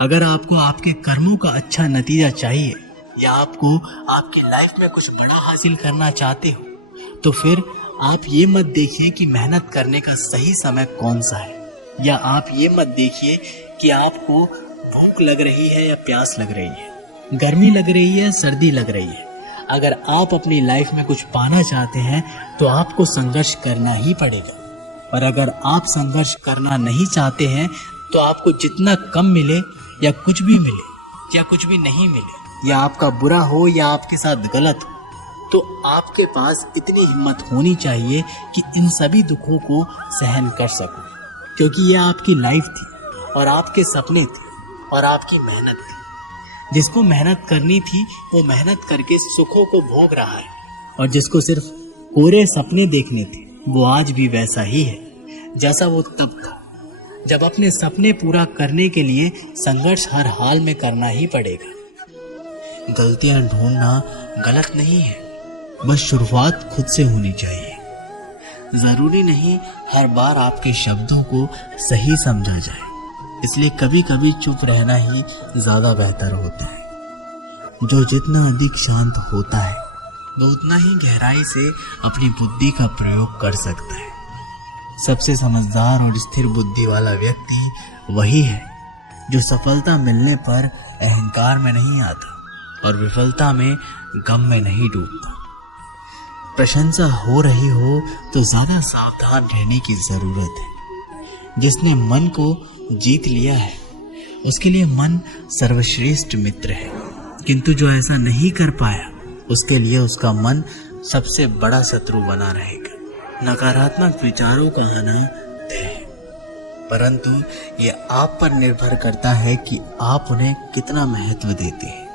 अगर आपको आपके कर्मों का अच्छा नतीजा चाहिए या आपको आपके लाइफ में कुछ बड़ा हासिल करना चाहते हो, तो फिर आप ये मत देखिए कि मेहनत करने का सही समय कौन सा है, या आप ये मत देखिए कि आपको भूख लग रही है या प्यास लग रही है, गर्मी लग रही है, सर्दी लग रही है। अगर आप अपनी लाइफ में कुछ पाना चाहते हैं तो आपको संघर्ष करना ही पड़ेगा। और अगर आप संघर्ष करना नहीं चाहते हैं तो आपको जितना कम मिले या कुछ भी मिले या कुछ भी नहीं मिले, या आपका बुरा हो या आपके साथ गलत हो, तो आपके पास इतनी हिम्मत होनी चाहिए कि इन सभी दुखों को सहन कर सको, क्योंकि यह आपकी लाइफ थी और आपके सपने थे और आपकी मेहनत थी। जिसको मेहनत करनी थी वो मेहनत करके सुखों को भोग रहा है, और जिसको सिर्फ कोरे सपने देखने थे वो आज भी वैसा ही है जैसा वो तब था, जब अपने सपने पूरा करने के लिए संघर्ष हर हाल में करना ही पड़ेगा। गलतियां ढूंढना गलत नहीं है, बस शुरुआत खुद से होनी चाहिए। जरूरी नहीं हर बार आपके शब्दों को सही समझा जाए, इसलिए कभी कभी चुप रहना ही ज्यादा बेहतर होता है। जो जितना अधिक शांत होता है वो उतना ही गहराई से अपनी बुद्धि का प्रयोग कर सकता है। सबसे समझदार और स्थिर बुद्धि वाला व्यक्ति वही है जो सफलता मिलने पर अहंकार में नहीं आता और विफलता में गम में नहीं डूबता। प्रशंसा हो रही हो तो ज्यादा सावधान रहने की जरूरत है। जिसने मन को जीत लिया है उसके लिए मन सर्वश्रेष्ठ मित्र है, किंतु जो ऐसा नहीं कर पाया उसके लिए उसका मन सबसे बड़ा शत्रु बना रहेगा। नकारात्मक विचारों का आना तय है, परंतु ये आप पर निर्भर करता है कि आप उन्हें कितना महत्व देते हैं।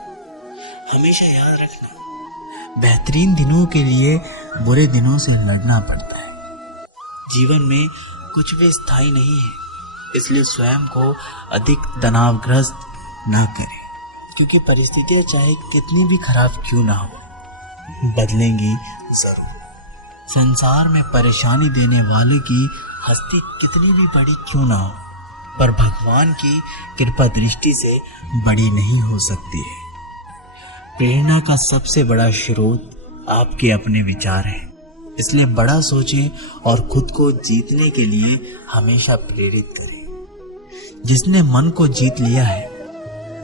हमेशा याद रखना, बेहतरीन दिनों के लिए बुरे दिनों से लड़ना पड़ता है। जीवन में कुछ भी स्थायी नहीं है, इसलिए स्वयं को अधिक तनावग्रस्त ना करें, क्योंकि परिस्थितियां चाहे कितनी भी खराब क्यों ना हो बदलेंगी जरूर। संसार में परेशानी देने वाले की हस्ती कितनी भी बड़ी क्यों ना हो, पर भगवान की कृपा दृष्टि से बड़ी नहीं हो सकती है। प्रेरणा का सबसे बड़ा स्रोत आपके अपने विचार है, इसलिए बड़ा सोचें और खुद को जीतने के लिए हमेशा प्रेरित करें। जिसने मन को जीत लिया है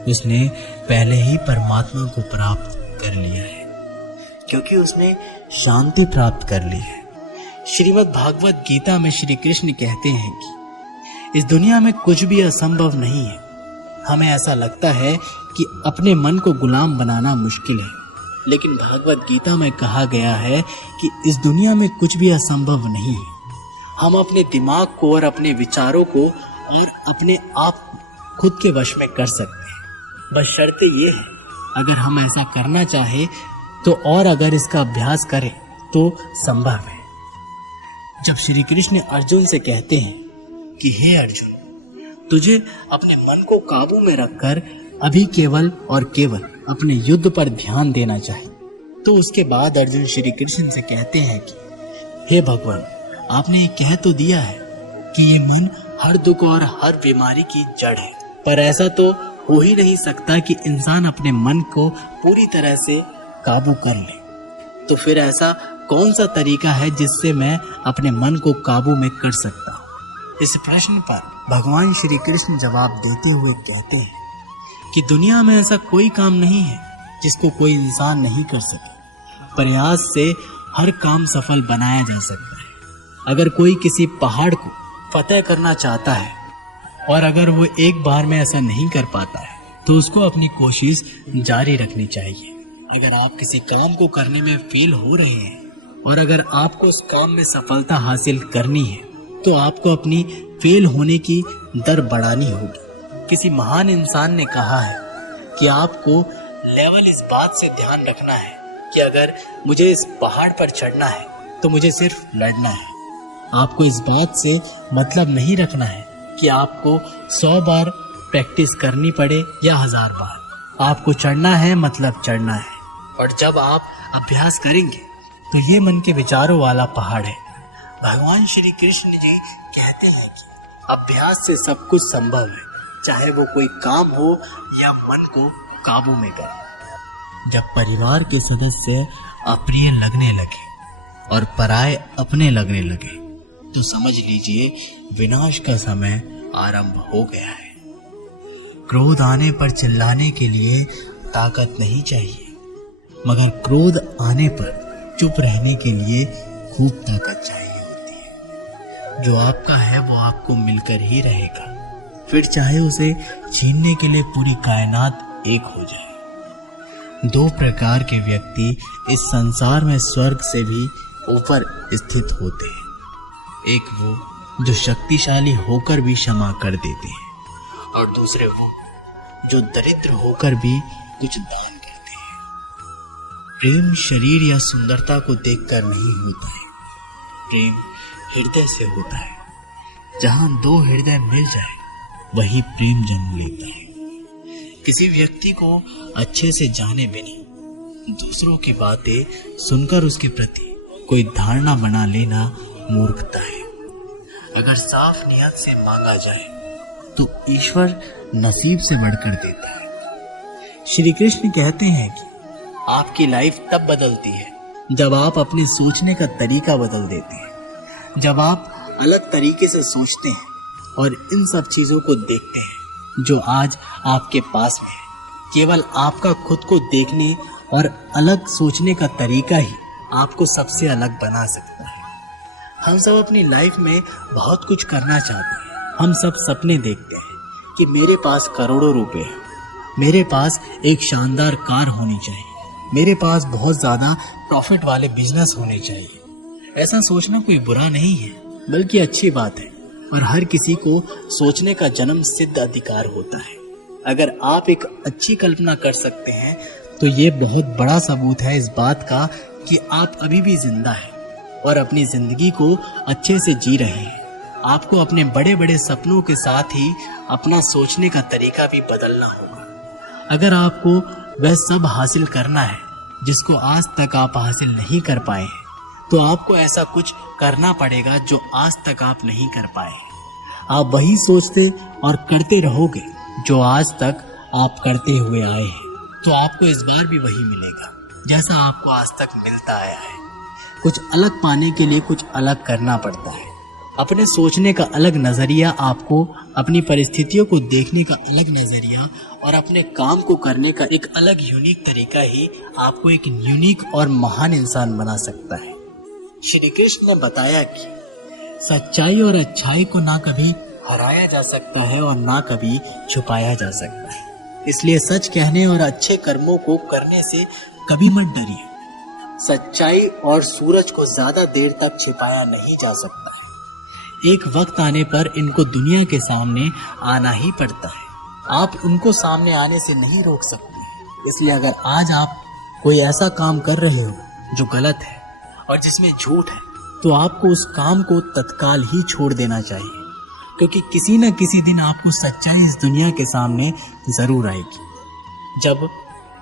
उसने पहले ही परमात्मा को प्राप्त कर लिया है, क्योंकि उसने शांति प्राप्त कर ली है। श्रीमद् भागवत गीता में श्री कृष्ण कहते हैं कि इस दुनिया में कुछ भी असंभव नहीं है। हमें ऐसा लगता है कि अपने मन को गुलाम बनाना मुश्किल है, लेकिन भागवत गीता में कहा गया है कि इस दुनिया में कुछ भी असंभव नहीं है। हम अपने दिमाग को और अपने विचारों को और अपने आप खुद के वश में कर सकते हैं। बस शर्त ये है, अगर हम ऐसा करना चाहे तो, और अगर इसका अभ्यास करें तो संभव है। जब श्री कृष्ण अर्जुन से कहते हैं कि हे अर्जुन, तुझे अपने मन को काबू में रखकर अभी केवल और केवल अपने युद्ध पर ध्यान देना चाहिए, तो उसके बाद अर्जुन श्री कृष्ण से कहते हैं कि हे भगवान, आपने ये कह तो दिया है कि ये मन हर दुख और हर बीमारी की जड़ है, पर ऐसा तो हो ही नहीं सकता कि इंसान अपने मन को पूरी तरह से काबू कर ले। तो फिर ऐसा कौन सा तरीका है जिससे मैं अपने मन को काबू में कर सकता हूँ? इस प्रश्न पर भगवान श्री कृष्ण जवाब देते हुए कहते हैं कि दुनिया में ऐसा कोई काम नहीं है जिसको कोई इंसान नहीं कर सके। प्रयास से हर काम सफल बनाया जा सकता है। अगर कोई किसी पहाड़ को फतेह करना चाहता है और अगर वो एक बार में ऐसा नहीं कर पाता है तो उसको अपनी कोशिश जारी रखनी चाहिए। अगर आप किसी काम को करने में फेल हो रहे हैं और अगर आपको उस काम में सफलता हासिल करनी है तो आपको अपनी फेल होने की दर बढ़ानी होगी। किसी महान इंसान ने कहा है कि आपको लेवल इस बात से ध्यान रखना है कि अगर मुझे इस पहाड़ पर चढ़ना है तो मुझे सिर्फ लड़ना है। आपको इस बात से मतलब नहीं रखना है कि आपको 100 बार प्रैक्टिस करनी पड़े या 1000 बार। आपको चढ़ना है मतलब चढ़ना है, और जब आप अभ्यास करेंगे तो ये मन के विचारों वाला पहाड़ है। भगवान श्री कृष्ण जी कहते हैं कि अभ्यास से सब कुछ संभव है। चाहे वो कोई काम हो या मन को काबू में करे। जब परिवार के सदस्य अप्रिय लगने लगे और पराये अपने लगने लगे तो समझ लीजिए विनाश का समय आरंभ हो गया है। क्रोध आने पर चिल्लाने के लिए ताकत नहीं चाहिए, मगर क्रोध आने पर चुप रहने के लिए खूब ताकत चाहिए होती है। जो आपका है वो आपको मिलकर ही रहेगा, फिर चाहे उसे छीनने के लिए पूरी कायनात एक हो जाए। दो प्रकार के व्यक्ति इस संसार में स्वर्ग से भी ऊपर स्थित होते हैं। एक वो जो शक्तिशाली होकर भी क्षमा कर देते हैं, और दूसरे वो जो दरिद्र होकर भी कुछ दान करते हैं। प्रेम शरीर या सुंदरता को देखकर नहीं होता है, प्रेम हृदय से होता है। जहां दो हृदय मिल जाए वही प्रेम जन्म लेता है। किसी व्यक्ति को अच्छे से जाने बिना दूसरों की बातें सुनकर उसके प्रति कोई धारणा बना लेना मूर्खता है। अगर साफ नियत से मांगा जाए तो ईश्वर नसीब से बढ़कर देता है। श्री कृष्ण कहते हैं कि आपकी लाइफ तब बदलती है जब आप अपने सोचने का तरीका बदल देते हैं, जब आप अलग तरीके से सोचते हैं और इन सब चीजों को देखते हैं जो आज आपके पास में है। केवल आपका खुद को देखने और अलग सोचने का तरीका ही आपको सबसे अलग बना सकता है। हम सब अपनी लाइफ में बहुत कुछ करना चाहते हैं। हम सब सपने देखते हैं कि मेरे पास करोड़ों रुपए हैं, मेरे पास एक शानदार कार होनी चाहिए, मेरे पास बहुत ज़्यादा प्रॉफिट वाले बिजनेस होने चाहिए। ऐसा सोचना कोई बुरा नहीं है, बल्कि अच्छी बात है, और हर किसी को सोचने का जन्म सिद्ध अधिकार होता है। अगर आप एक अच्छी कल्पना कर सकते हैं तो ये बहुत बड़ा सबूत है इस बात का कि आप अभी भी जिंदा हैं और अपनी जिंदगी को अच्छे से जी रहे हैं। आपको अपने बड़े बड़े सपनों के साथ ही अपना सोचने का तरीका भी बदलना होगा। अगर आपको वह सब हासिल करना है जिसको आज तक आप हासिल नहीं कर पाए हैं, तो आपको ऐसा कुछ करना पड़ेगा जो आज तक आप नहीं कर पाए। आप वही सोचते और करते रहोगे जो आज तक आप करते हुए आए हैं, तो आपको इस बार भी वही मिलेगा जैसा आपको आज तक मिलता आया है। कुछ अलग पाने के लिए कुछ अलग करना पड़ता है। अपने सोचने का अलग नज़रिया, आपको अपनी परिस्थितियों को देखने का अलग नज़रिया और अपने काम को करने का एक अलग यूनिक तरीका ही आपको एक यूनिक और महान इंसान बना सकता है। श्री कृष्ण ने बताया कि सच्चाई और अच्छाई को ना कभी हराया जा सकता है और ना कभी छुपाया जा सकता है। इसलिए सच कहने और अच्छे कर्मों को करने से कभी मत डरिए। सच्चाई और सूरज को ज्यादा देर तक छिपाया नहीं जा सकता है। एक वक्त आने पर इनको दुनिया के सामने आना ही पड़ता है। आप इनको सामने आने से नहीं रोक सकते। इसलिए अगर आज आप कोई ऐसा काम कर रहे हो जो गलत है और जिसमें झूठ है, तो आपको उस काम को तत्काल ही छोड़ देना चाहिए, क्योंकि किसी न किसी दिन आपको सच्चाई इस दुनिया के सामने जरूर आएगी। जब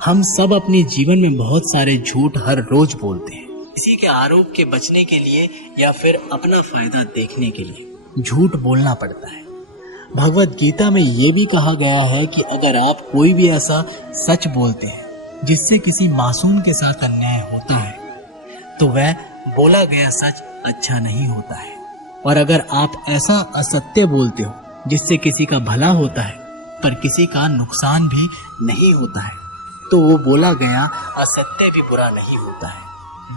हम सब अपने जीवन में बहुत सारे झूठ हर रोज बोलते हैं, किसी के आरोप के बचने के लिए या फिर अपना फायदा देखने के लिए झूठ बोलना पड़ता है। भगवत गीता में ये भी कहा गया है कि अगर आप कोई भी ऐसा सच बोलते हैं जिससे किसी मासूम के साथ अन्याय होता है, तो वह बोला गया सच अच्छा नहीं होता है। और अगर आप ऐसा असत्य बोलते हो जिससे किसी का भला होता है पर किसी का नुकसान भी नहीं होता है, तो वो बोला गया असत्य भी बुरा नहीं होता है।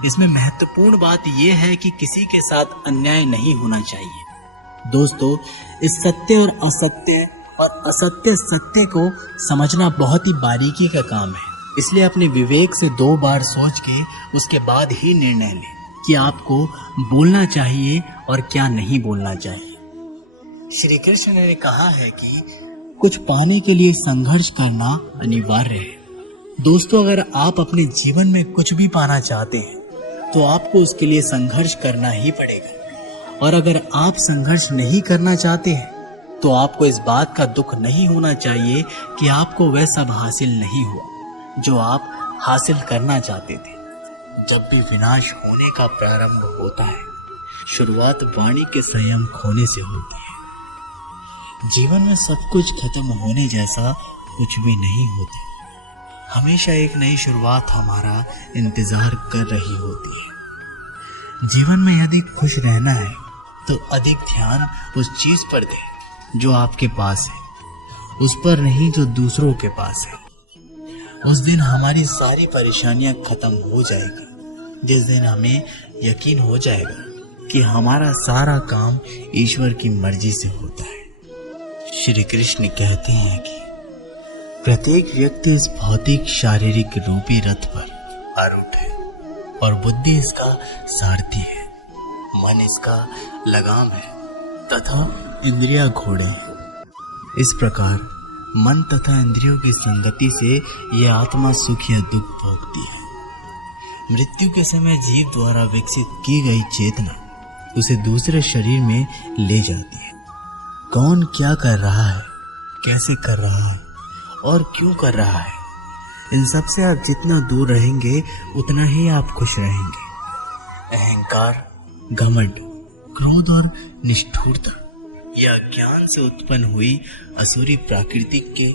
इसमें महत्वपूर्ण बात यह है कि किसी के साथ अन्याय नहीं होना चाहिए। दोस्तों, इस सत्य और असत्य और असत्य सत्य को समझना बहुत ही बारीकी का काम है। इसलिए अपने विवेक से 2 बार सोच के उसके बाद ही निर्णय लें कि आपको बोलना चाहिए और क्या नहीं बोलना चाहिए। श्री कृष्ण ने कहा है कि कुछ पाने के लिए संघर्ष करना अनिवार्य है। दोस्तों, अगर आप अपने जीवन में कुछ भी पाना चाहते हैं तो आपको उसके लिए संघर्ष करना ही पड़ेगा। और अगर आप संघर्ष नहीं करना चाहते हैं तो आपको इस बात का दुख नहीं होना चाहिए कि आपको वह सब हासिल नहीं हुआ जो आप हासिल करना चाहते थे। जब भी विनाश होने का प्रारंभ होता है, शुरुआत वाणी के संयम खोने से होती है। जीवन में सब कुछ खत्म होने जैसा कुछ भी नहीं होता। हमेशा एक नई शुरुआत हमारा इंतजार कर रही होती है। जीवन में यदि खुश रहना है तो अधिक ध्यान उस चीज पर दे जो आपके पास है, उस पर नहीं जो दूसरों के पास है। उस दिन हमारी सारी परेशानियां खत्म हो जाएगी, जिस दिन हमें यकीन हो जाएगा कि हमारा सारा काम ईश्वर की मर्जी से होता है। श्री कृष्ण कहते हैं कि प्रत्येक व्यक्ति इस भौतिक शारीरिक रूपी रथ पर आरूढ़ है और बुद्धि इसका सारथी है, मन इसका लगाम है तथा इंद्रियां घोड़े हैं। इस प्रकार मन तथा इंद्रियों की संगति से यह आत्मा सुख या दुख भोगती है। मृत्यु के समय जीव द्वारा विकसित की गई चेतना उसे दूसरे शरीर में ले जाती है। कौन क्या कर रहा है, कैसे कर रहा है और क्यों कर रहा है, इन सब से आप जितना दूर रहेंगे उतना ही आप खुश रहेंगे। अहंकार, घमंड, क्रोध और निष्ठुरता या ज्ञान से उत्पन्न हुई असुरी प्रकृति के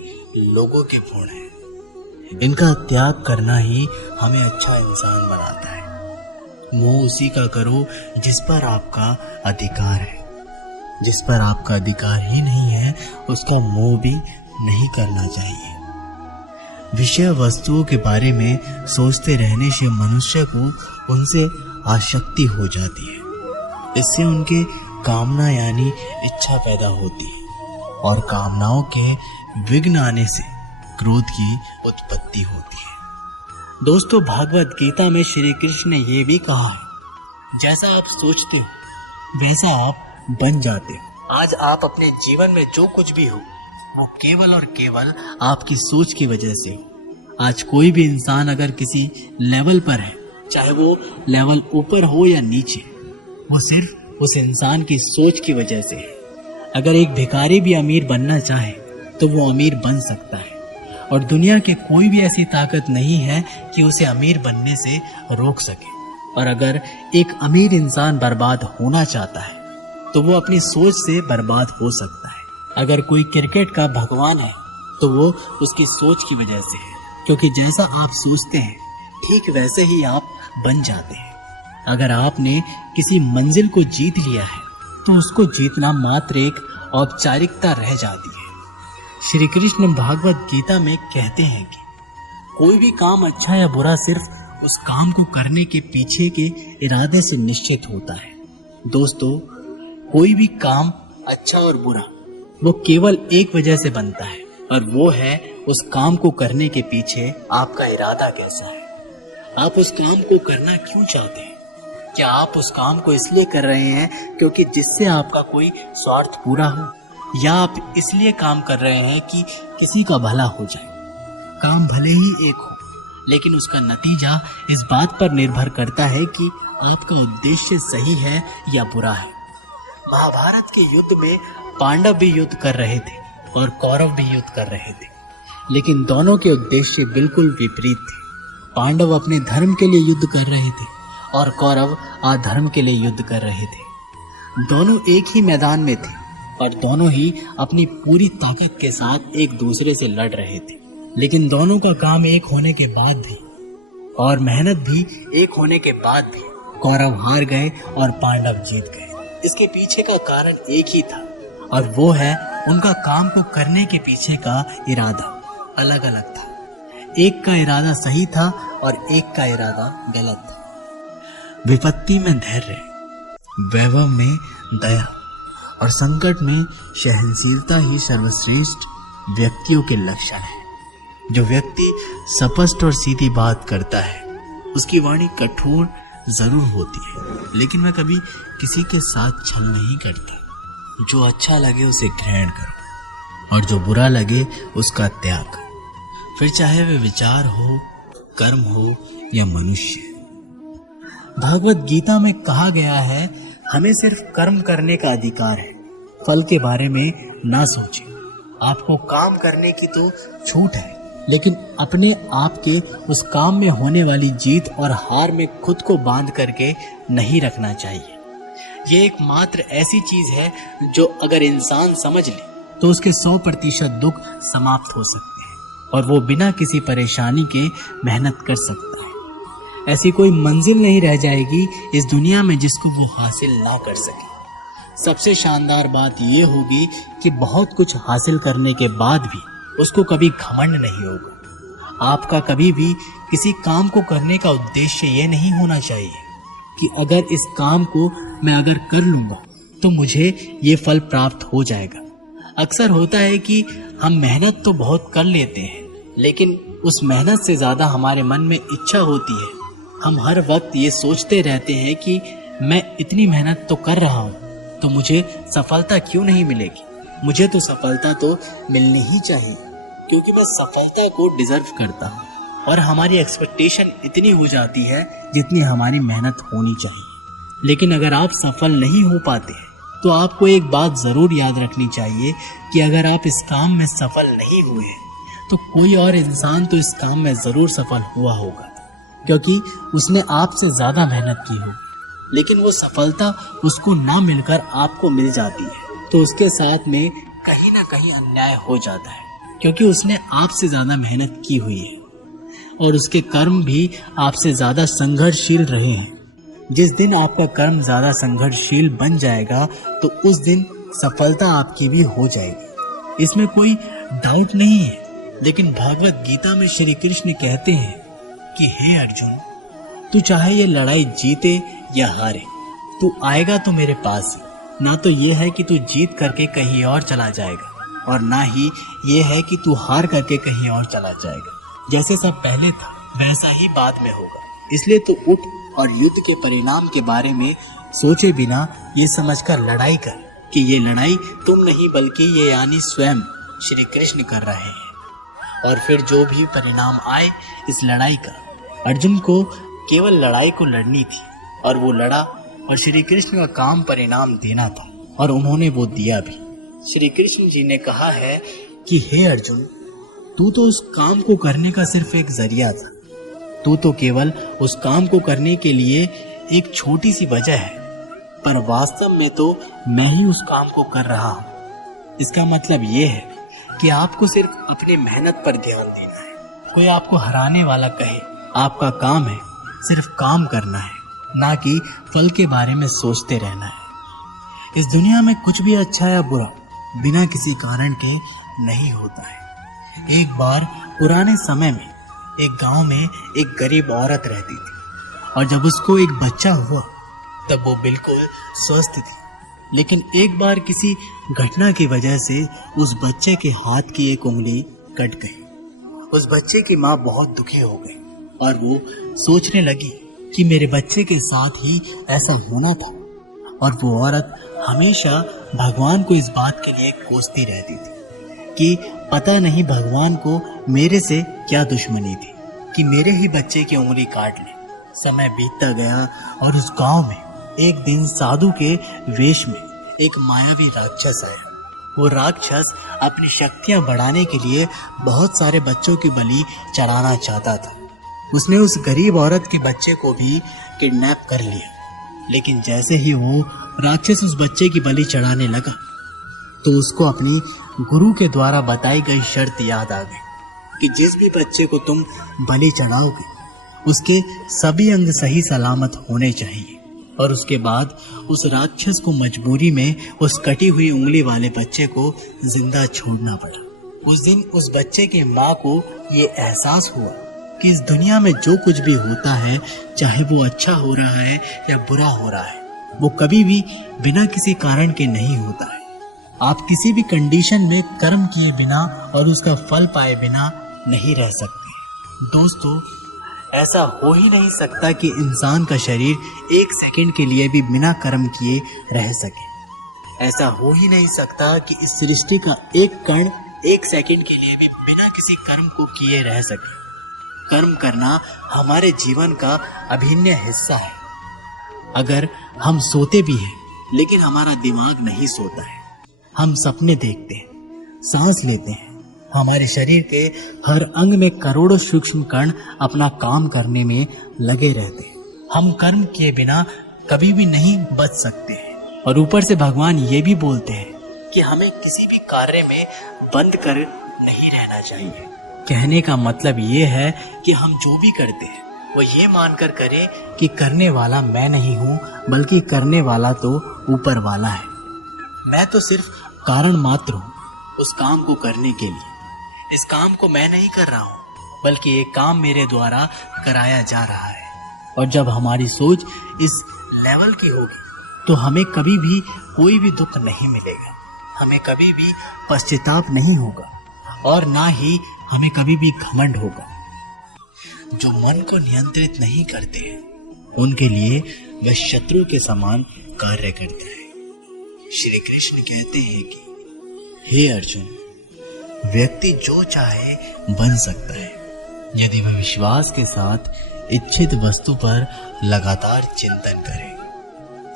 लोगों के गुण हैं। इनका त्याग करना ही हमें अच्छा इंसान बनाता है। मोह उसी का करो जिस पर आपका अधिकार है। जिस पर आपका अधिकार ही नहीं है उसका मोह भी नहीं करना चाहिए। विषय वस्तुओं के बारे में सोचते रहने से मनुष्य को उनसे आसक्ति हो जाती है। इससे उनके कामना यानी इच्छा पैदा होती है और कामनाओं के विघ्न आने से क्रोध की उत्पत्ति होती है। दोस्तों, भागवत गीता में श्री कृष्ण ने यह भी कहा है, जैसा आप सोचते हो वैसा आप बन जाते हो। आज आप अपने जीवन में जो कुछ भी हो वो केवल और केवल आपकी सोच की वजह से हो। आज कोई भी इंसान अगर किसी लेवल पर है, चाहे वो लेवल ऊपर हो या नीचे, वो सिर्फ उस इंसान की सोच की वजह से है। अगर एक भिखारी भी अमीर बनना चाहे तो वो अमीर बन सकता है और दुनिया के कोई भी ऐसी ताकत नहीं है कि उसे अमीर बनने से रोक सके। और अगर एक अमीर इंसान बर्बाद होना चाहता है तो वो अपनी सोच से बर्बाद हो सकता है। अगर कोई क्रिकेट का भगवान है तो वो उसकी सोच की वजह से है, क्योंकि जैसा आप सोचते हैं ठीक वैसे ही आप बन जाते हैं। अगर आपने किसी मंजिल को जीत लिया है तो उसको जीतना मात्र एक औपचारिकता रह जाती है। श्री कृष्ण भागवत गीता में कहते हैं कि कोई भी काम अच्छा या बुरा सिर्फ उस काम को करने के पीछे के इरादे से निश्चित होता है। दोस्तों, कोई भी काम अच्छा और बुरा वो केवल एक वजह से बनता है और वो है उस काम को करने के पीछे आपका इरादा कैसा है। आप उस काम को करना क्यों चाहते हैं? क्या आप उस काम को इसलिए कर रहे हैं क्योंकि जिससे आपका कोई स्वार्थ पूरा हो, या आप इसलिए काम कर रहे हैं कि किसी का भला हो जाए? काम भले ही एक हो, लेकिन उसका नतीजा इस बात पर निर्भर करता है कि आपका उद्देश्य सही है या बुरा है। महाभारत के युद्ध में पांडव भी युद्ध कर रहे थे और कौरव भी युद्ध कर रहे थे, लेकिन दोनों के उद्देश्य बिल्कुल विपरीत थे। पांडव अपने धर्म के लिए युद्ध कर रहे थे और कौरव अधर्म के लिए युद्ध कर रहे थे। दोनों एक ही मैदान में थे और दोनों ही अपनी पूरी ताकत के साथ एक दूसरे से लड़ रहे थे, लेकिन दोनों का काम एक होने के बाद भी और मेहनत भी एक होने के बाद भी कौरव हार गए और पांडव जीत गए। इसके पीछे का कारण एक ही था और वो है उनका काम को करने के पीछे का इरादा अलग अलग था। एक का इरादा सही था और एक का इरादा गलत था। विपत्ति में धैर्य, वैभव में दया और संकट में सहनशीलता ही सर्वश्रेष्ठ व्यक्तियों के लक्षण है। जो व्यक्ति स्पष्ट और सीधी बात करता है उसकी वाणी कठोर जरूर होती है, लेकिन वह कभी किसी के साथ छल नहीं करता। जो अच्छा लगे उसे ग्रहण करो और जो बुरा लगे उसका त्याग करो, फिर चाहे वे विचार हो, कर्म हो या मनुष्य। भागवत गीता में कहा गया है, हमें सिर्फ कर्म करने का अधिकार है, फल के बारे में ना सोचें। आपको काम करने की तो छूट है, लेकिन अपने आप के उस काम में होने वाली जीत और हार में खुद को बांध करके नहीं रखना चाहिए। ये एकमात्र ऐसी चीज है जो अगर इंसान समझ ले तो उसके 100% दुख समाप्त हो सकते हैं और वो बिना किसी परेशानी के मेहनत कर सकता है। ऐसी कोई मंजिल नहीं रह जाएगी इस दुनिया में जिसको वो हासिल ना कर सके। सबसे शानदार बात ये होगी कि बहुत कुछ हासिल करने के बाद भी उसको कभी घमंड नहीं होगा। आपका कभी भी किसी काम को करने का उद्देश्य ये नहीं होना चाहिए कि अगर इस काम को मैं अगर कर लूँगा तो मुझे ये फल प्राप्त हो जाएगा। अक्सर होता है कि हम मेहनत तो बहुत कर लेते हैं, लेकिन उस मेहनत से ज़्यादा हमारे मन में इच्छा होती है। हम हर वक्त ये सोचते रहते हैं कि मैं इतनी मेहनत तो कर रहा हूँ तो मुझे सफलता क्यों नहीं मिलेगी। मुझे तो सफलता तो मिलनी ही चाहिए क्योंकि मैं सफलता को डिजर्व करता हूँ। और हमारी एक्सपेक्टेशन इतनी हो जाती है जितनी हमारी मेहनत होनी चाहिए। लेकिन अगर आप सफल नहीं हो पाते तो आपको एक बात ज़रूर याद रखनी चाहिए कि अगर आप इस काम में सफल नहीं हुए तो कोई और इंसान तो इस काम में ज़रूर सफल हुआ होगा क्योंकि उसने आपसे ज़्यादा मेहनत की हो। लेकिन वो सफलता उसको ना मिलकर आपको मिल जाती है तो उसके साथ में कहीं ना कहीं अन्याय हो जाता है क्योंकि उसने आपसे ज़्यादा मेहनत की हुई है और उसके कर्म भी आपसे ज़्यादा संघर्षशील रहे हैं। जिस दिन आपका कर्म ज़्यादा संघर्षशील बन जाएगा तो उस दिन सफलता आपकी भी हो जाएगी, इसमें कोई डाउट नहीं है। लेकिन भागवत गीता में श्री कृष्ण कहते हैं कि हे अर्जुन, तू चाहे ये लड़ाई जीते या हारे, तू आएगा तो मेरे पास ही। ना तो ये है कि तू जीत करके कहीं और चला जाएगा और ना ही ये है कि तू हार करके कहीं और चला जाएगा। जैसे सब पहले था वैसा ही बाद में होगा। इसलिए तू उठ और युद्ध के परिणाम के बारे में सोचे बिना ये समझकर लड़ाई कर कि ये लड़ाई तुम नहीं बल्कि ये यानी स्वयं श्री कृष्ण कर रहे हैं। और फिर जो भी परिणाम आए इस लड़ाई का, अर्जुन को केवल लड़ाई को लड़नी थी और वो लड़ा और श्री कृष्ण का काम परिणाम देना था और उन्होंने वो दिया भी। श्री कृष्ण जी ने कहा है कि हे अर्जुन, तू तो उस काम को करने का सिर्फ एक जरिया था। तू तो केवल उस काम को करने के लिए एक छोटी सी वजह है, पर वास्तव में तो मैं ही उस काम को कर रहा हूँ। इसका मतलब ये है कि आपको सिर्फ अपनी मेहनत पर ध्यान देना है। कोई आपको हराने वाला कहे, आपका काम है सिर्फ काम करना है, ना कि फल के बारे में सोचते रहना है। इस दुनिया में कुछ भी अच्छा या बुरा बिना किसी कारण के नहीं होता है। एक बार पुराने समय में एक गांव में एक गरीब औरत रहती थी और जब उसको एक बच्चा हुआ तब वो बिल्कुल स्वस्थ थी। लेकिन एक बार किसी घटना की वजह से उस बच्चे के हाथ की एक उंगली कट गई। उस बच्चे की माँ बहुत दुखी हो गई और वो सोचने लगी कि मेरे बच्चे के साथ ही ऐसा होना था। और वो औरत हमेशा भगवान को इस बात के लिए कोसती रहती थी कि पता नहीं भगवान को मेरे से क्या दुश्मनी थी कि मेरे ही बच्चे की उंगली काट ले। समय बीतता गया और उस गांव में एक दिन साधु के वेश में एक मायावी राक्षस आया। वो राक्षस अपनी शक्तियां बढ़ाने के लिए बहुत सारे बच्चों की बलि चढ़ाना चाहता था। उसने उस गरीब औरत के बच्चे को भी किडनैप कर लिया। लेकिन जैसे ही वो राक्षस उस बच्चे की बलि चढ़ाने लगा तो उसको अपनी गुरु के द्वारा बताई गई शर्त याद आ गई कि जिस भी बच्चे को तुम बलि चढ़ाओगे उसके सभी अंग सही सलामत होने चाहिए। और उसके बाद उस राक्षस को मजबूरी में उस कटी हुई उंगली वाले बच्चे को जिंदा छोड़ना पड़ा। उस दिन उस बच्चे के माँ को ये एहसास हुआ कि इस दुनिया में जो कुछ भी होता है, चाहे वो अच्छा हो रहा है या बुरा हो रहा है, वो कभी भी बिना किसी कारण के नहीं होता है। आप किसी भी कंडीशन में कर्म किए बिना और उसका फल पाए बिना नहीं रह सकते। दोस्तों, ऐसा हो ही नहीं सकता कि इंसान का शरीर एक सेकंड के लिए भी बिना कर्म किए रह सके। ऐसा हो ही नहीं सकता कि इस सृष्टि का एक कण एक सेकंड के लिए भी बिना किसी कर्म को किए रह सके। कर्म करना हमारे जीवन का अभिन्न हिस्सा है। अगर हम सोते भी हैं लेकिन हमारा दिमाग नहीं सोता है, हम सपने देखते हैं, सांस लेते हैं, हमारे शरीर के हर अंग में करोड़ों सूक्ष्म कण अपना काम करने में लगे रहते हैं। हम कर्म किए बिना कभी भी नहीं बच सकते हैं। और ऊपर से भगवान ये भी बोलते हैं कि हमें किसी भी कार्य में बंद कर नहीं रहना चाहिए। कहने का मतलब ये है कि हम जो भी करते हैं वो ये मानकर करें कि करने वाला मैं नहीं हूँ, बल्कि करने वाला तो ऊपर वाला है। मैं तो सिर्फ कारण मात्र हूँ उस काम को करने के लिए। इस काम को मैं नहीं कर रहा हूँ, बल्कि ये काम मेरे द्वारा कराया जा रहा है। और जब हमारी सोच इस लेवल की होगी तो हमें कभी भी कोई भी दुख नहीं मिलेगा, हमें कभी भी पश्चाताप नहीं होगा और ना ही हमें कभी भी घमंड होगा। जो मन को नियंत्रित नहीं करते हैं उनके लिए वह शत्रु के समान कार्य करता है। श्री कृष्ण कहते हैं कि हे अर्जुन, व्यक्ति जो चाहे बन सकता है यदि वह विश्वास के साथ इच्छित वस्तु पर लगातार चिंतन करे।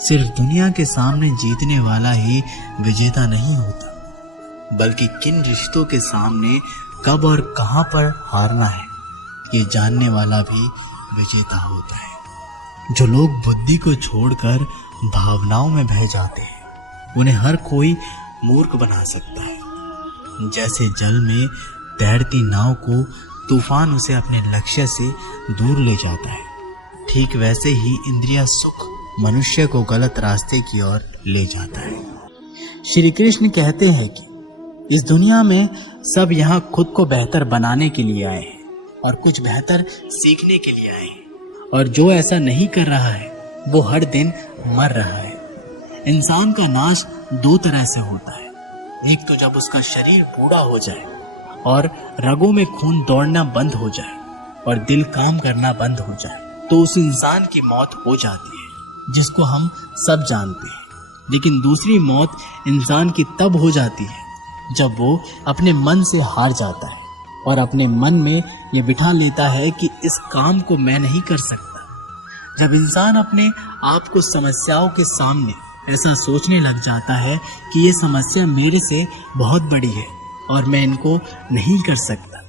सिर्फ दुनिया के सामने जीतने वाला ही विजेता नहीं होता, बल्कि किन रिश्तों के सामने कब और कहां पर हारना है ये जानने वाला भी विजेता होता है। जो लोग बुद्धि को छोड़कर भावनाओं में बह जाते हैं उन्हें हर कोई मूर्ख बना सकता है। जैसे जल में तैरती नाव को तूफान उसे अपने लक्ष्य से दूर ले जाता है, ठीक वैसे ही इंद्रिय सुख मनुष्य को गलत रास्ते की ओर ले जाता है। श्री कृष्ण कहते हैं कि इस दुनिया में सब यहाँ खुद को बेहतर बनाने के लिए आए हैं और कुछ बेहतर सीखने के लिए आए हैं, और जो ऐसा नहीं कर रहा है वो हर दिन मर रहा है। इंसान का नाश दो तरह से होता है, एक तो जब उसका शरीर बूढ़ा हो जाए और रगों में खून दौड़ना बंद हो जाए और दिल काम करना बंद हो जाए तो उस इंसान की मौत हो जाती है, जिसको हम सब जानते हैं। लेकिन दूसरी मौत इंसान की तब हो जाती है जब वो अपने मन से हार जाता है और अपने मन में ये बिठा लेता है कि इस काम को मैं नहीं कर सकता। जब इंसान अपने आप को समस्याओं के सामने ऐसा सोचने लग जाता है कि ये समस्या मेरे से बहुत बड़ी है और मैं इनको नहीं कर सकता,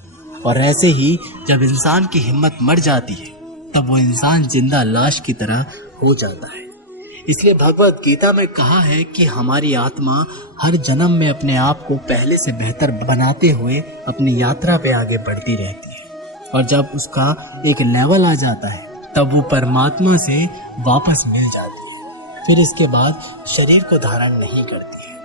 और ऐसे ही जब इंसान की हिम्मत मर जाती है तब वो इंसान जिंदा लाश की तरह हो जाता है। इसलिए भगवत गीता में कहा है कि हमारी आत्मा हर जन्म में अपने आप को पहले से बेहतर बनाते हुए अपनी यात्रा पे आगे बढ़ती रहती है, और जब उसका एक लेवल आ जाता है तब वो परमात्मा से वापस मिल जाती है। फिर इसके बाद शरीर को धारण नहीं करती है।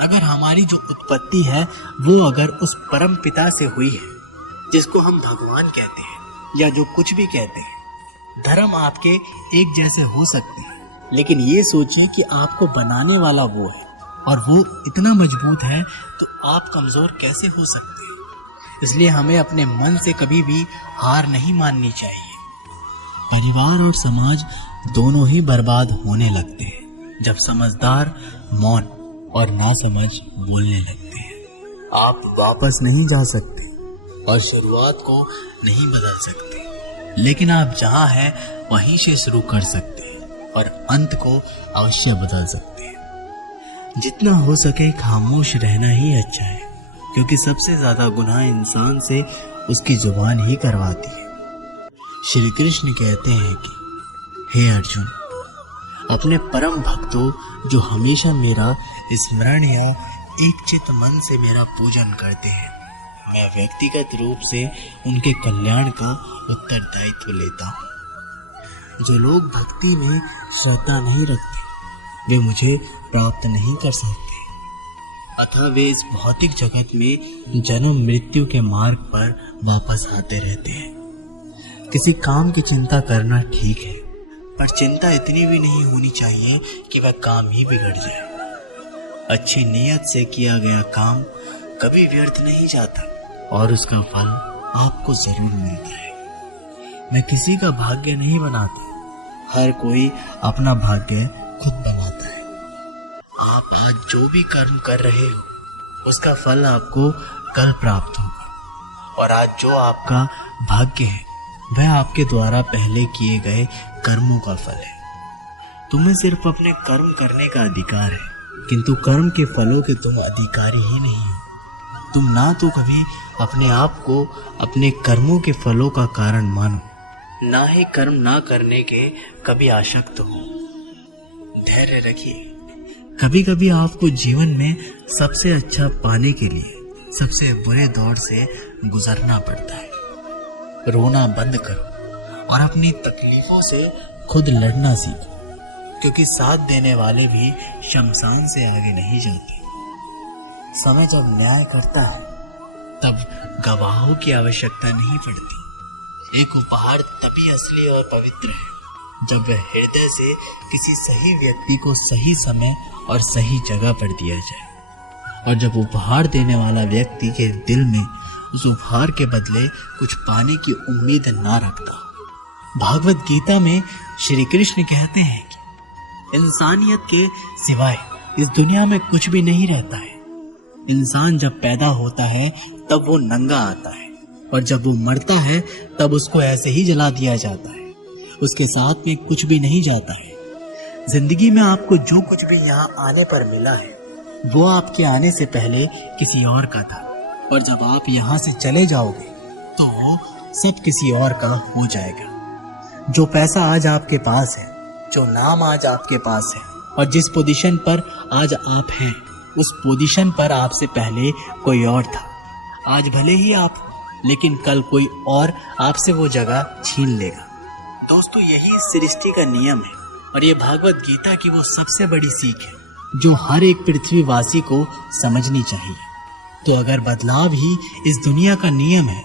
अगर हमारी जो उत्पत्ति है वो अगर उस परम पिता से हुई है जिसको हम भगवान कहते हैं या जो कुछ भी कहते हैं, धर्म आपके एक जैसे हो सकते हैं, लेकिन ये सोचिए कि आपको बनाने वाला वो है और वो इतना मजबूत है तो आप कमजोर कैसे हो सकते हैं। इसलिए हमें अपने मन से कभी भी हार नहीं माननी चाहिए। परिवार और समाज दोनों ही बर्बाद होने लगते हैं जब समझदार मौन और नासमझ बोलने लगते हैं। आप वापस नहीं जा सकते और शुरुआत को नहीं बदल सकते, लेकिन आप जहां हैं वहीं से शुरू कर सकते हैं और अंत को अवश्य बदल सकते हैं। जितना हो सके खामोश रहना ही अच्छा है, क्योंकि सबसे ज्यादा गुनाह इंसान से उसकी जुबान ही करवाती है। श्री कृष्ण कहते हैं कि हे अर्जुन, अपने परम भक्तों जो हमेशा मेरा स्मरण या एक चित्त मन से मेरा पूजन करते हैं, मैं व्यक्तिगत रूप से उनके कल्याण का उत्तरदायित्व लेता हूँ। जो लोग भक्ति में श्रद्धा नहीं रखते वे मुझे प्राप्त नहीं कर सकते, अतः वे इस भौतिक जगत में जन्म मृत्यु के मार्ग पर वापस आते रहते हैं। किसी काम की चिंता करना ठीक है, पर चिंता इतनी भी नहीं होनी चाहिए कि वह काम ही बिगड़ जाए। अच्छी नीयत से किया गया काम कभी व्यर्थ नहीं जाता और उसका फल आपको जरूर मिलता है। मैं किसी का भाग्य नहीं बनाता, हर कोई अपना भाग्य खुद बनाता है। आप आज जो भी कर्म कर रहे हो उसका फल आपको कल प्राप्त होगा, और आज जो आपका भाग्य है वह आपके द्वारा पहले किए गए कर्मों का फल है। तुम्हें सिर्फ अपने कर्म करने का अधिकार है, किंतु कर्म के फलों के तुम अधिकारी ही नहीं हो। तुम ना तो कभी अपने आप को अपने कर्मों के फलों का कारण मानो, ना ही कर्म ना करने के कभी आसक्त हो। धैर्य रखिए, कभी कभी आपको जीवन में सबसे अच्छा पाने के लिए सबसे बुरे दौर से गुजरना पड़ता है। रोना बंद करो और अपनी तकलीफों से खुद लड़ना सीखो, क्योंकि साथ देने वाले भी शमशान से आगे नहीं जाते। समय जब न्याय करता है तब गवाहों की आवश्यकता नहीं पड़ती। एक उपहार तभी असली और पवित्र है जब वह हृदय से किसी सही व्यक्ति को सही समय और सही जगह पर दिया जाए, और जब उपहार देने वाला व्यक्ति के दिल में उस उपहार के बदले कुछ पाने की उम्मीद ना रखता। भागवत गीता में श्री कृष्ण कहते हैं कि इंसानियत के सिवाय इस दुनिया में कुछ भी नहीं रहता है। इंसान जब पैदा होता है तब वो नंगा आता है, और जब वो मरता है तब उसको ऐसे ही जला दिया जाता है। उसके साथ में कुछ भी नहीं जाता है। जिंदगी में आपको जो कुछ भी यहाँ आने पर मिला है वो आपके आने से पहले किसी और का था, और जब आप यहाँ से चले जाओगे तो वो सब किसी और का हो जाएगा। जो पैसा आज आपके पास है, जो नाम आज आपके पास है, और जिस पोजीशन पर आज आप हैं, उस पोजीशन पर आपसे पहले कोई और था। आज भले ही आप हो, लेकिन कल कोई और आपसे वो जगह छीन लेगा। दोस्तों, यही सृष्टि का नियम है, और ये भागवत गीता की वो सबसे बड़ी सीख है जो हर एक पृथ्वीवासी को समझनी चाहिए। तो अगर बदलाव ही इस दुनिया का नियम है,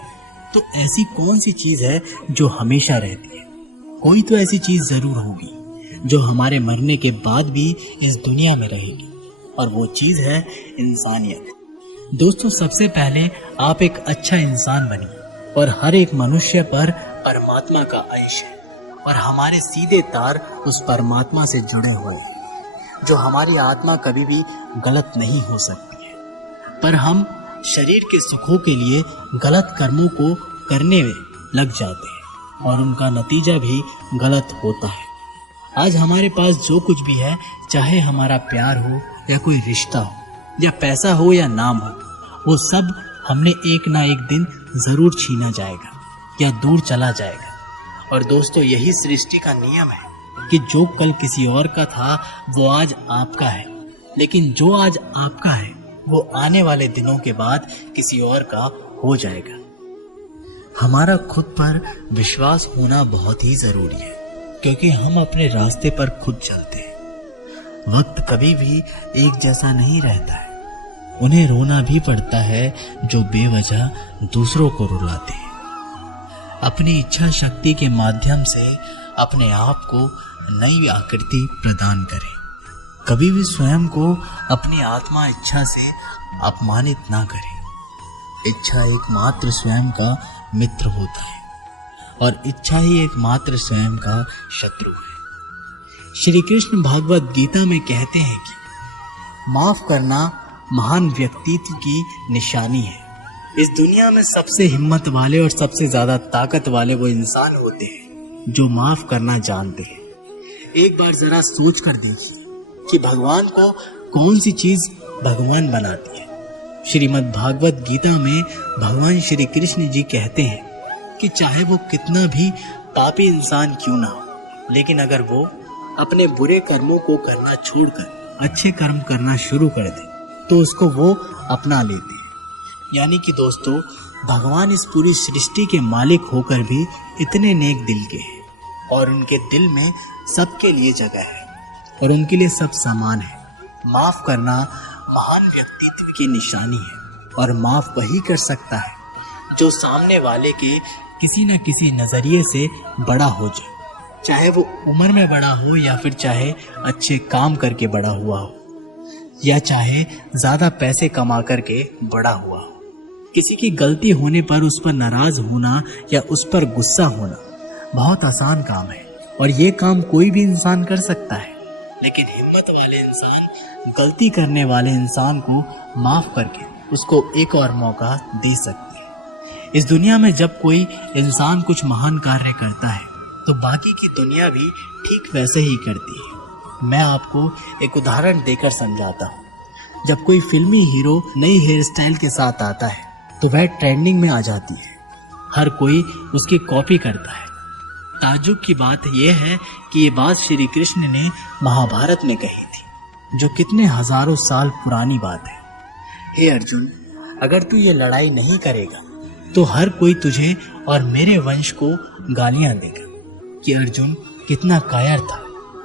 तो ऐसी कौन सी चीज है जो हमेशा रहती है? कोई तो ऐसी चीज जरूर होगी जो हमारे मरने के बाद भी इस दुनिया में रहेगी, और वो चीज है इंसानियत। दोस्तों, सबसे पहले आप एक अच्छा इंसान बनिए, और हर एक मनुष्य पर परमात्मा का अंश है, और हमारे सीधे तार उस परमात्मा से जुड़े हुए हैं, जो हमारी आत्मा कभी भी गलत नहीं हो सकती है। पर हम शरीर के सुखों के लिए गलत कर्मों को करने में लग जाते हैं, और उनका नतीजा भी गलत होता है। आज हमारे पास जो कुछ भी है, चाहे हमारा प्यार हो या कोई रिश्ता हो, या पैसा हो या नाम हो, वो सब हमने एक ना एक दिन जरूर छीना जाएगा या दूर चला जाएगा। और दोस्तों, यही सृष्टि का नियम है कि जो कल किसी और का था वो आज आपका है, लेकिन जो आज आपका है वो आने वाले दिनों के बाद किसी और का हो जाएगा। हमारा खुद पर विश्वास होना बहुत ही जरूरी है, क्योंकि हम अपने रास्ते पर खुद चलते हैं। वक्त कभी भी एक जैसा नहीं रहता है। उन्हें रोना भी पड़ता है जो बेवजह दूसरों को रुलाते हैं। अपनी इच्छा शक्ति के माध्यम से अपने आप को नई आकृति प्रदान करें। कभी भी स्वयं को अपनी आत्मा इच्छा से अपमानित ना करें। इच्छा एकमात्र स्वयं का मित्र होता है, और इच्छा ही एकमात्र स्वयं का शत्रु है। श्री कृष्ण भागवत गीता में कहते हैं कि माफ करना महान व्यक्तित्व की निशानी है। इस दुनिया में सबसे हिम्मत वाले और सबसे ज्यादा ताकत वाले वो इंसान होते हैं जो माफ करना जानते हैं। एक बार जरा सोच कर देखिए कि भगवान को कौन सी चीज भगवान बनाती है। श्रीमद् भागवत गीता में भगवान श्री कृष्ण जी कहते हैं कि चाहे वो कितना भी पापी इंसान क्यों ना हो, लेकिन अगर वो अपने बुरे कर्मों को करना छोड़कर अच्छे कर्म करना शुरू कर दे तो उसको वो अपना लेते हैं। यानी कि दोस्तों, भगवान इस पूरी सृष्टि के मालिक होकर भी इतने नेक दिल के हैं, और उनके दिल में सबके लिए जगह है, और उनके लिए सब समान है। माफ करना महान व्यक्तित्व की निशानी है, और माफ वही कर सकता है जो सामने वाले के किसी न किसी नजरिए से बड़ा हो जाए, चाहे वो उम्र में बड़ा हो, या फिर चाहे अच्छे काम करके बड़ा हुआ हो, या चाहे ज्यादा पैसे कमा करके बड़ा हुआ हो। किसी की गलती होने पर उस पर नाराज होना या उस पर गुस्सा होना बहुत आसान काम है, और ये काम कोई भी इंसान कर सकता है। लेकिन हिम्मत वाले इंसान गलती करने वाले इंसान को माफ करके उसको एक और मौका दे सकते हैं। इस दुनिया में जब कोई इंसान कुछ महान कार्य करता है तो बाकी की दुनिया भी ठीक वैसे ही करती है। मैं आपको एक उदाहरण देकर समझाता हूँ। जब कोई फिल्मी हीरो नई हेयर स्टाइल के साथ आता है तो वह ट्रेंडिंग में आ जाती है, हर कोई उसकी कॉपी करता है। ताज्जुब की बात यह है कि ये बात श्री कृष्ण ने महाभारत में कही थी। जो कितने हजारों साल पुरानी बात है। हे अर्जुन, अगर तू ये लड़ाई नहीं करेगा तो हर कोई तुझे और मेरे वंश को गालियां देगा कि अर्जुन कितना कायर था।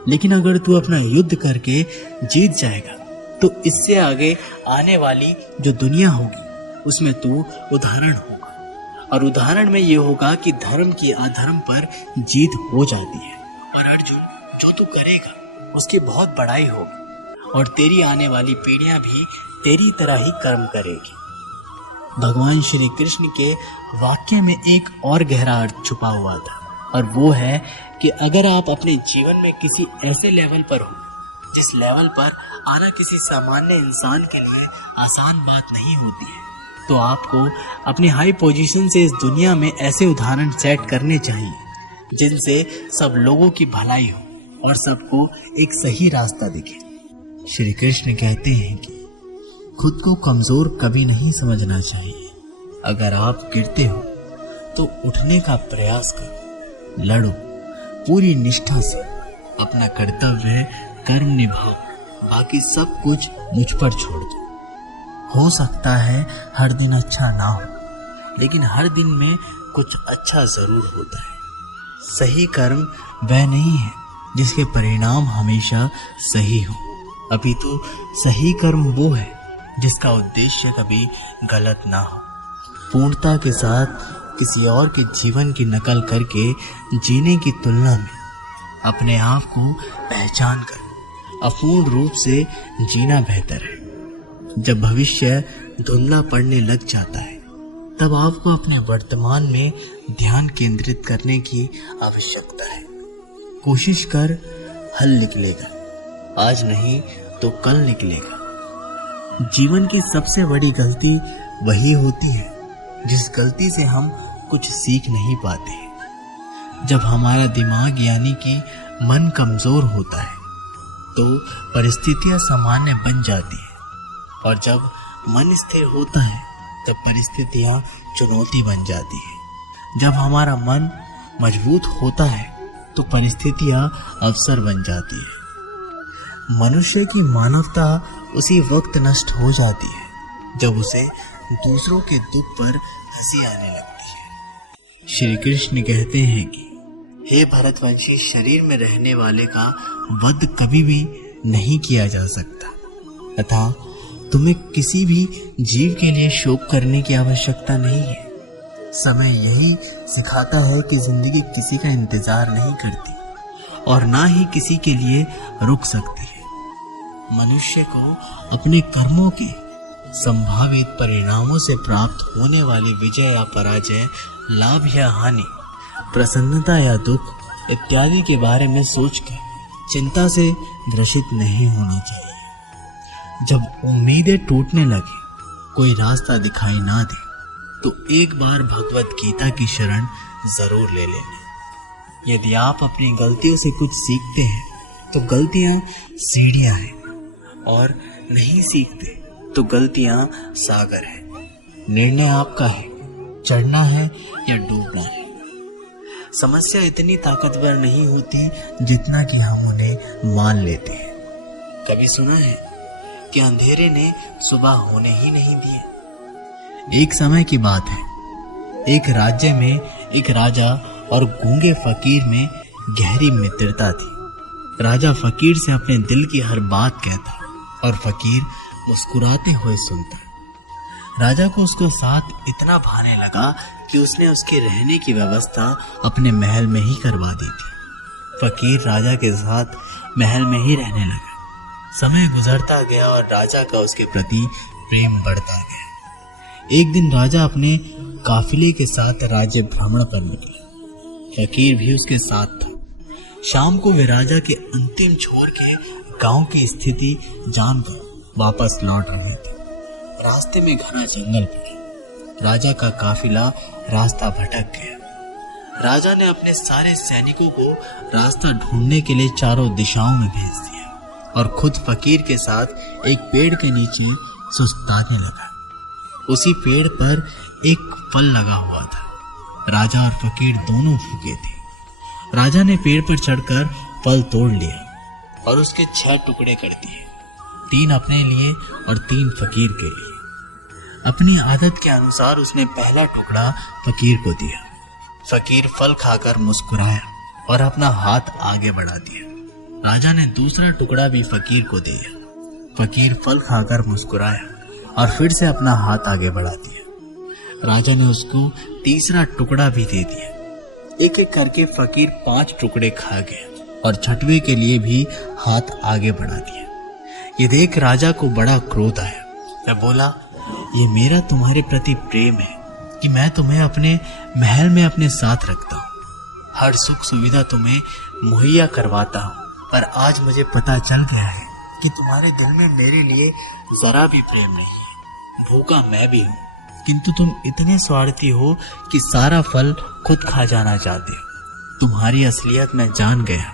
लेकिन अगर तू अपना युद्ध करके जीत जाएगा तो इससे आगे आने वाली जो दुनिया होगी उसमें तू उदाहरण होगा। और उदाहरण में ये होगा कि धर्म की अधर्म पर जीत हो जाती है। और अर्जुन, जो तू करेगा उसकी बहुत बड़ाई होगी और तेरी आने वाली पीढ़ियां भी तेरी तरह ही कर्म करेगी। भगवान श्री कृष्ण के वाक्य में एक और गहरा अर्थ छुपा हुआ था, और वो है कि अगर आप अपने जीवन में किसी ऐसे लेवल पर हो जिस लेवल पर आना किसी सामान्य इंसान के लिए आसान बात नहीं होती है, तो आपको अपनी हाई पोजीशन से इस दुनिया में ऐसे उदाहरण सेट करने चाहिए जिनसे सब लोगों की भलाई हो और सबको एक सही रास्ता दिखे। श्री कृष्ण कहते हैं कि खुद को कमजोर कभी नहीं समझना चाहिए। अगर आप गिरते हो तो उठने का प्रयास करो, लड़ो पूरी निष्ठा से, अपना कर्तव्य कर्म निभाओ, बाकी सब कुछ मुझ पर छोड़ दो। हो सकता है हर दिन अच्छा ना हो, लेकिन हर दिन में कुछ अच्छा जरूर होता है। सही कर्म वह नहीं है जिसके परिणाम हमेशा सही हो, अभी तो सही कर्म वो है जिसका उद्देश्य कभी गलत ना हो। पूर्णता के साथ किसी और के जीवन की नकल करके जीने की तुलना में अपने आप को पहचान कर अपूर्ण रूप से जीना बेहतर है। जब भविष्य धुंधला पड़ने लग जाता है तब आपको अपने वर्तमान में ध्यान केंद्रित करने की आवश्यकता है। कोशिश कर, हल निकलेगा, आज नहीं तो कल निकलेगा। जीवन की सबसे बड़ी गलती वही होती है जिस गलती से हम कुछ सीख नहीं पाते। जब हमारा दिमाग यानी कि मन कमजोर होता है तो परिस्थितियां सामान्य बन जाती है, और जब मन स्थिर होता है तब परिस्थितियां चुनौती बन जाती है। जब हमारा मन मजबूत होता है तो परिस्थितियां अवसर बन जाती है। मनुष्य की मानवता उसी वक्त नष्ट हो जाती है जब उसे दूसरों के दुख पर हंसी आने लगती है। श्री कृष्ण कहते हैं कि हे भरतवंशी, शरीर में रहने वाले का वध कभी भी नहीं किया जा सकता, तथा तुम्हें किसी भी जीव के लिए शोक करने की आवश्यकता नहीं है। समय यही सिखाता है कि जिंदगी किसी का इंतजार नहीं करती और ना ही किसी के लिए रुक सकती है। मनुष्य को अपने कर्मों के संभावित परिणामों से प्राप्त होने वाली विजय या पराजय, लाभ या हानि, प्रसन्नता या दुख इत्यादि के बारे में सोचकर चिंता से ग्रसित नहीं होना चाहिए। जब उम्मीदें टूटने लगे, कोई रास्ता दिखाई ना दे, तो एक बार भगवत गीता की शरण जरूर ले लेना। यदि आप अपनी गलतियों से कुछ सीखते हैं तो गलतियां सीढ़ियां हैं, और नहीं सीखते तो गलतियां सागर है। निर्णय आपका है, चढ़ना है या डूबना है। समस्या इतनी ताकतवर नहीं होती जितना कि हम उन्हें मान लेते हैं। कभी सुना है कि अंधेरे ने सुबह होने ही नहीं दिए। एक समय की बात है, एक राज्य में एक राजा और गूंगे फकीर में गहरी मित्रता थी। राजा फकीर से अपने दिल की हर बात कहता और फकीर मुस्कुराते हुए सुनता। राजा को उसका साथ इतना भाने लगा कि उसने उसके रहने की व्यवस्था अपने महल में ही करवा दी थी। फकीर राजा के साथ महल में ही रहने लगा। समय गुजरता गया और राजा का उसके प्रति प्रेम बढ़ता गया। एक दिन राजा अपने काफिले के साथ राज्य भ्रमण पर निकला। फकीर भी उसके साथ था। शाम को वे राजा के अंतिम छोर के गांव की स्थिति जानकर वापस लौट रहे थे। रास्ते में घना जंगल पड़ा। राजा का काफिला रास्ता भटक गया। राजा ने अपने सारे सैनिकों को रास्ता ढूंढने के लिए चारों दिशाओं में भेज दिया और खुद फकीर के साथ एक पेड़ के नीचे सुस्ताने लगा। उसी पेड़ पर एक फल लगा हुआ था। राजा और फकीर दोनों भूखे थे। राजा ने पेड़ पर चढ़कर फल तोड़ लिया और उसके 6 टुकड़े कर दिए। 3 अपने लिए और 3 फकीर के लिए। अपनी आदत के अनुसार उसने पहला टुकड़ा फकीर को दिया। फकीर फल खाकर मुस्कुराया और अपना हाथ आगे बढ़ा दिया। राजा ने दूसरा टुकड़ा भी फकीर को दिया। फकीर फल खाकर मुस्कुराया और फिर से अपना हाथ आगे बढ़ा दिया। राजा ने उसको तीसरा टुकड़ा भी दे दिया। एक एक करके फकीर 5 टुकड़े खा गया और छठवें के लिए भी हाथ आगे बढ़ा दिया। ये देख राजा को बड़ा क्रोध आया। वह बोला, ये मेरा तुम्हारे प्रति प्रेम है कि मैं तुम्हें अपने महल में अपने साथ रखता हूँ, हर सुख सुविधा तुम्हें मुहैया करवाता हूँ, पर आज मुझे पता चल गया है कि तुम्हारे दिल में मेरे लिए जरा भी प्रेम नहीं है। भूखा मैं भी हूँ, किंतु तुम इतने स्वार्थी हो कि सारा फल खुद खा जाना चाहते हो। तुम्हारी असलियत मैं जान गया।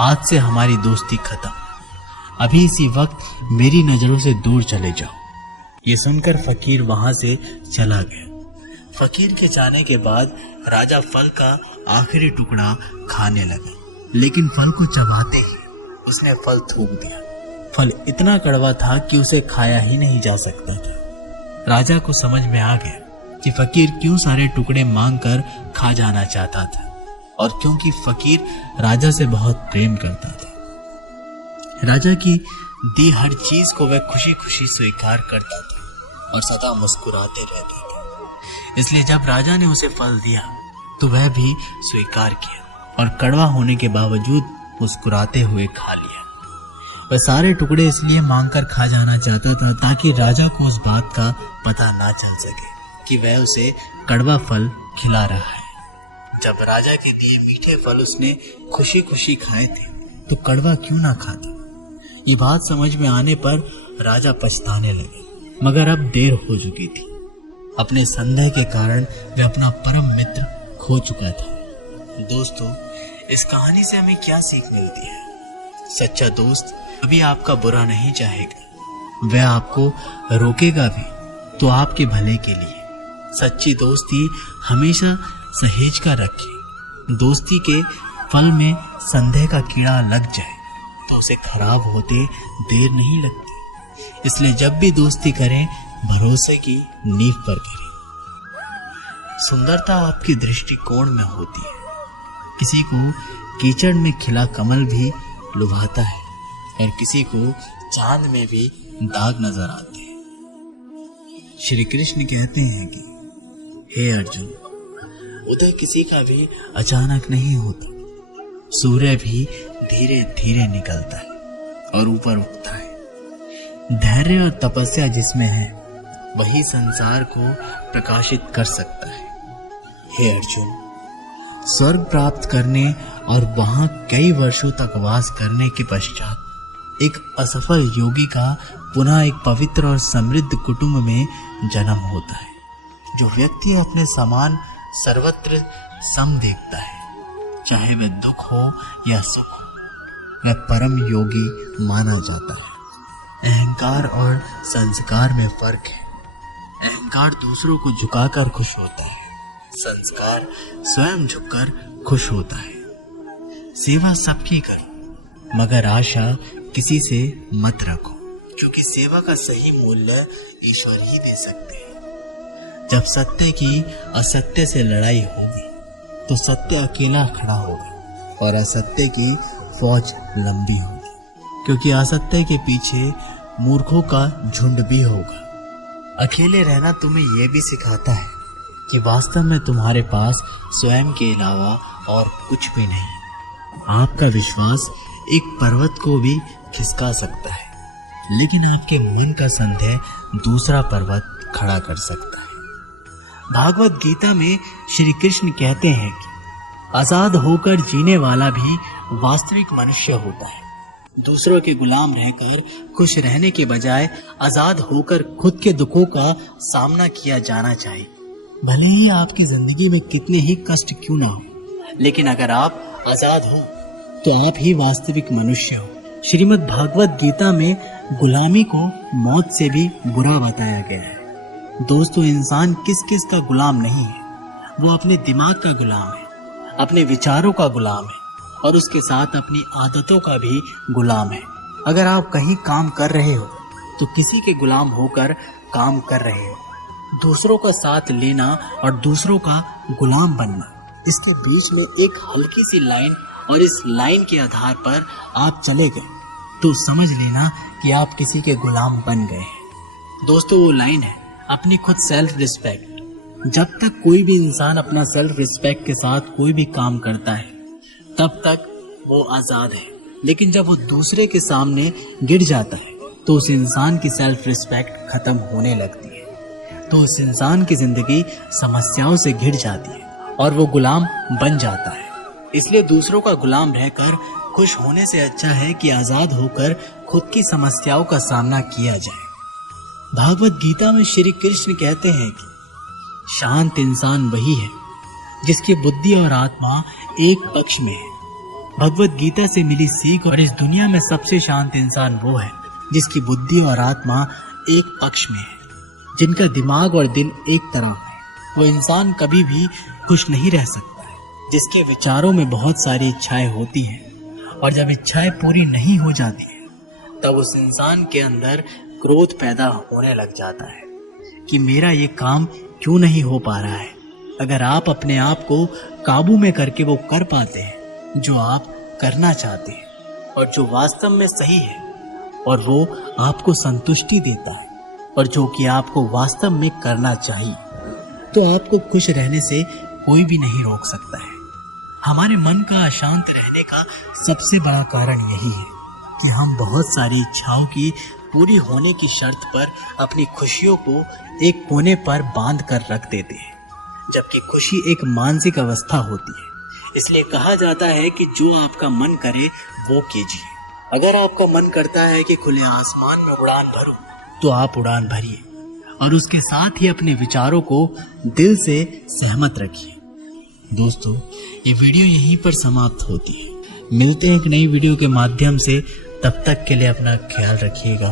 आज से हमारी दोस्ती खत्म। अभी इसी वक्त मेरी नजरों से दूर चले जाओ। ये सुनकर फकीर वहां से चला गया। फकीर के जाने के बाद राजा फल का आखिरी टुकड़ा खाने लगा, लेकिन फल को चबाते ही उसने फल थूक दिया। फल इतना कड़वा था कि उसे खाया ही नहीं जा सकता था। राजा को समझ में आ गया कि फकीर क्यों सारे टुकड़े मांगकर खा जाना चाहता था, और क्योंकि फकीर राजा से बहुत प्रेम करता था। राजा की दी हर चीज को वह खुशी खुशी स्वीकार करता था और सदा मुस्कुराते रहता था। इसलिए जब राजा ने उसे फल दिया तो वह भी स्वीकार किया और कड़वा होने के बावजूद मुस्कुराते हुए खा लिया। वह सारे टुकड़े इसलिए मांगकर खा जाना चाहता था ताकि राजा को उस बात का पता ना चल सके कि वह उसे कड़वा फल खिला रहा है। जब राजा के दिए मीठे फल उसने खुशी खुशी खाए थे तो कड़वा क्यों ना खाता। ये बात समझ में आने पर राजा पछताने लगे, मगर अब देर हो चुकी थी। अपने संदेह के कारण वह अपना परम मित्र खो चुका था। दोस्तों, इस कहानी से हमें क्या सीख मिलती है? सच्चा दोस्त कभी आपका बुरा नहीं चाहेगा, वह आपको रोकेगा भी तो आपके भले के लिए। सच्ची दोस्ती हमेशा सहेज कर रखे। दोस्ती के फल में संदेह का कीड़ा लग जाए तो उसे खराब होते देर नहीं लगती। इसलिए जब भी दोस्ती करें, भरोसे की नींव पर करें। सुंदरता आपकी दृष्टिकोण में होती है। किसी को कीचड़ में खिला कमल भी लुभाता है और किसी को चांद में भी दाग नजर आते हैं। श्री कृष्ण कहते हैं कि हे अर्जुन, उदय किसी का भी अचानक नहीं होता। सूर्य भी धीरे धीरे निकलता है और ऊपर उठता है। धैर्य और तपस्या जिसमें है वही संसार को प्रकाशित कर सकता है। हे अर्जुन, स्वर्ग प्राप्त करने और वहां कई वर्षों तक वास करने के पश्चात एक असफल योगी का पुनः एक पवित्र और समृद्ध कुटुंब में जन्म होता है। जो व्यक्ति अपने समान सर्वत्र सम देखता है, चाहे वह दुख हो या सुख हो, वह परम योगी माना जाता है। अहंकार और संस्कार में फर्क है। अहंकार दूसरों को झुकाकर खुश होता है, संस्कार स्वयं झुककर खुश होता है। सेवा सबकी करो, मगर आशा किसी से मत रखो, क्योंकि सेवा का सही मूल्य ईश्वर ही दे सकते हैं। जब सत्य की असत्य से लड़ाई होगी तो सत्य अकेला खड़ा होगा और असत्य की फौज लंबी होगी, क्योंकि असत्य के पीछे मूर्खों का झुंड भी होगा। अकेले रहना तुम्हें यह भी सिखाता है कि वास्तव में तुम्हारे पास स्वयं के अलावा और कुछ भी नहीं। आपका विश्वास एक पर्वत को भी खिसका सकता है, लेकिन आपके मन का संदेह दूसरा पर्वत खड़ा कर सकता है। भागवत गीता में श्री कृष्ण कहते हैं कि आजाद होकर जीने वाला भी वास्तविक मनुष्य होता है। दूसरों के गुलाम रहकर खुश रहने के बजाय आजाद होकर खुद के दुखों का सामना किया जाना चाहिए। भले ही आपकी जिंदगी में कितने ही कष्ट क्यों ना हो, लेकिन अगर आप आजाद हो तो आप ही वास्तविक मनुष्य हो। श्रीमद् भागवत गीता में गुलामी को मौत से भी बुरा बताया गया है। दोस्तों, इंसान किस किस का गुलाम नहीं है। वो अपने दिमाग का गुलाम है, अपने विचारों का गुलाम है और उसके साथ अपनी आदतों का भी गुलाम है। अगर आप कहीं काम कर रहे हो तो किसी के गुलाम होकर काम कर रहे हो। दूसरों का साथ लेना और दूसरों का गुलाम बनना, इसके बीच में एक हल्की सी लाइन, और इस लाइन के आधार पर आप चले गए तो समझ लेना कि आप किसी के गुलाम बन गए हैं। दोस्तों, वो लाइन है अपनी खुद सेल्फ रिस्पेक्ट। जब तक कोई भी इंसान अपना सेल्फ रिस्पेक्ट के साथ कोई भी काम करता है तब तक वो आज़ाद है, लेकिन जब वो दूसरे के सामने गिर जाता है तो उस इंसान की सेल्फ रिस्पेक्ट खत्म होने लगती है, तो उस इंसान की जिंदगी समस्याओं से घिर जाती है और वो गुलाम बन जाता है। इसलिए दूसरों का गुलाम रहकर खुश होने से अच्छा है कि आजाद होकर खुद की समस्याओं का सामना किया जाए। भागवत गीता में श्री कृष्ण कहते हैं कि शांत इंसान वही है जिसकी बुद्धि और आत्मा एक पक्ष में है। भगवत गीता से मिली सीख, और इस दुनिया में सबसे शांत इंसान वो है जिसकी बुद्धि और आत्मा एक पक्ष में है, जिनका दिमाग और दिल एक तरफ है। वो इंसान कभी भी खुश नहीं रह सकता है, जिसके विचारों में बहुत सारी इच्छाएं होती हैं, और जब इच्छाएं पूरी नहीं हो जाती हैं तब उस इंसान के अंदर क्रोध पैदा होने लग जाता है कि मेरा ये काम क्यों नहीं हो पा रहा है। अगर आप अपने आप को काबू में करके वो कर पाते हैं जो आप करना चाहते हैं और जो वास्तव में सही है, और वो आपको संतुष्टि देता है, और जो कि आपको वास्तव में करना चाहिए, तो आपको खुश रहने से कोई भी नहीं रोक सकता है। हमारे मन का अशांत रहने का सबसे बड़ा कारण यही है कि हम बहुत सारी इच्छाओं की पूरी होने की शर्त पर अपनी खुशियों को एक कोने पर बांध कर रख देते हैं, जबकि खुशी एक मानसिक अवस्था होती है। इसलिए कहा जाता है कि जो आपका मन करे वो कीजिए। अगर आपका मन करता है कि खुले आसमान में उड़ान भरूं, तो आप उड़ान भरिए, और उसके साथ ही अपने विचारों को दिल से सहमत रखिए। दोस्तों, ये वीडियो यहीं पर समाप्त होती है। मिलते हैं एक नई वीडियो के माध्यम से, तब तक के लिए अपना ख्याल रखिएगा।